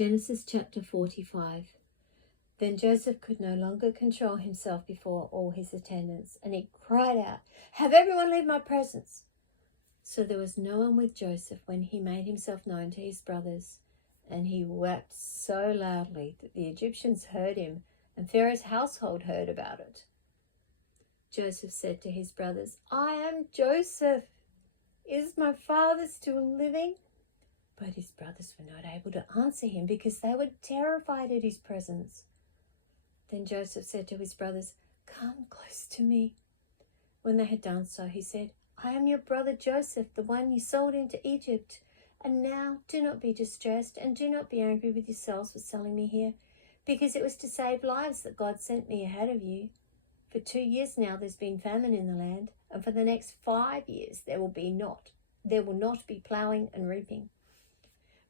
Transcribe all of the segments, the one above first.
Genesis chapter 45. Then Joseph could no longer control himself before all his attendants, and he cried out, "Have everyone leave my presence!" So there was no one with Joseph when he made himself known to his brothers, and he wept so loudly that the Egyptians heard him, and Pharaoh's household heard about it. Joseph said to his brothers, "I am Joseph. Is my father still living?" But his brothers were not able to answer him because they were terrified at his presence. Then Joseph said to his brothers, "Come close to me." When they had done so, he said, "I am your brother Joseph, the one you sold into Egypt. And now do not be distressed and do not be angry with yourselves for selling me here, because it was to save lives that God sent me ahead of you. For 2 years now there's been famine in the land, and for the next 5 years there will not be ploughing and reaping.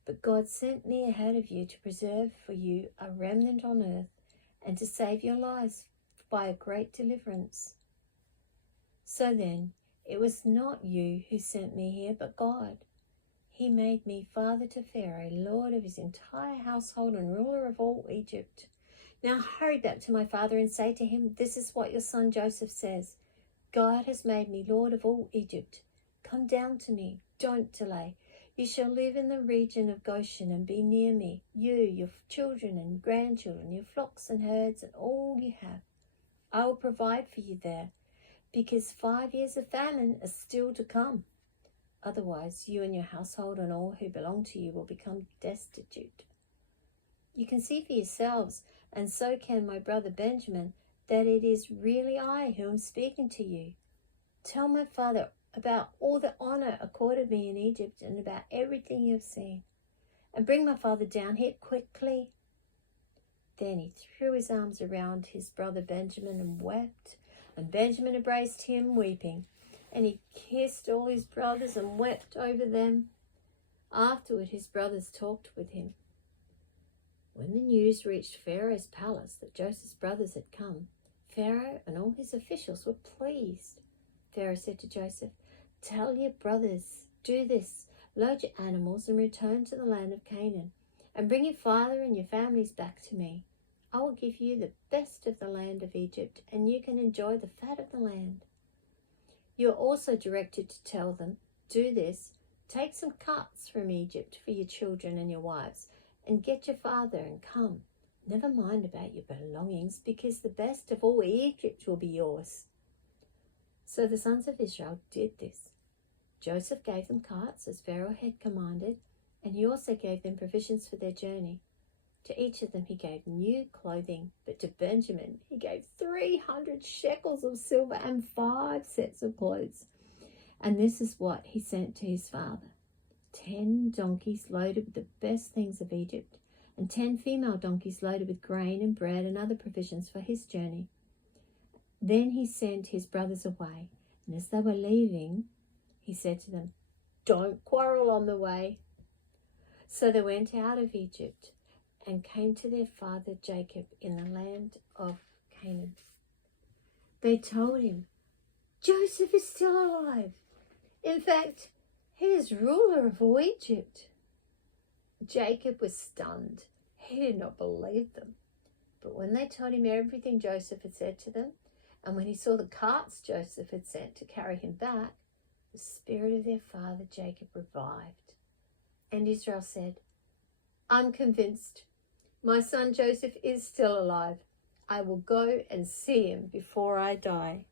But God sent me ahead of you to preserve for you a remnant on earth and to save your lives by a great deliverance. So then, it was not you who sent me here, but God. He made me father to Pharaoh, lord of his entire household and ruler of all Egypt. Now hurry back to my father and say to him, 'This is what your son Joseph says. God has made me lord of all Egypt. Come down to me. Don't delay. You shall live in the region of Goshen and be near me, you, your children and grandchildren, your flocks and herds, and all you have. I will provide for you there, because 5 years of famine are still to come. Otherwise, you and your household and all who belong to you will become destitute. You can see for yourselves, and so can my brother Benjamin, that it is really I who am speaking to you. Tell my father about all the honor accorded me in Egypt and about everything you have seen. And bring my father down here quickly." Then he threw his arms around his brother Benjamin and wept. And Benjamin embraced him, weeping. And he kissed all his brothers and wept over them. Afterward, his brothers talked with him. When the news reached Pharaoh's palace that Joseph's brothers had come, Pharaoh and all his officials were pleased. Pharaoh said to Joseph, "Tell your brothers, do this, load your animals and return to the land of Canaan, and bring your father and your families back to me. I will give you the best of the land of Egypt, and you can enjoy the fat of the land." You are also directed to tell them, "Do this, take some cuts from Egypt for your children and your wives, and get your father and come. Never mind about your belongings, because the best of all Egypt will be yours." So the sons of Israel did this. Joseph gave them carts as Pharaoh had commanded, and he also gave them provisions for their journey. To each of them he gave new clothing, but to Benjamin he gave 300 shekels of silver and 5 sets of clothes. And this is what he sent to his father: 10 donkeys loaded with the best things of Egypt, and 10 female donkeys loaded with grain and bread and other provisions for his journey. Then he sent his brothers away, and as they were leaving, he said to them, "Don't quarrel on the way." So they went out of Egypt and came to their father Jacob in the land of Canaan. They told him, "Joseph is still alive. In fact, he is ruler of all Egypt." Jacob was stunned. He did not believe them. But when they told him everything Joseph had said to them, and when he saw the carts Joseph had sent to carry him back, the spirit of their father Jacob revived. And Israel said, "I'm convinced. My son Joseph is still alive. I will go and see him before I die."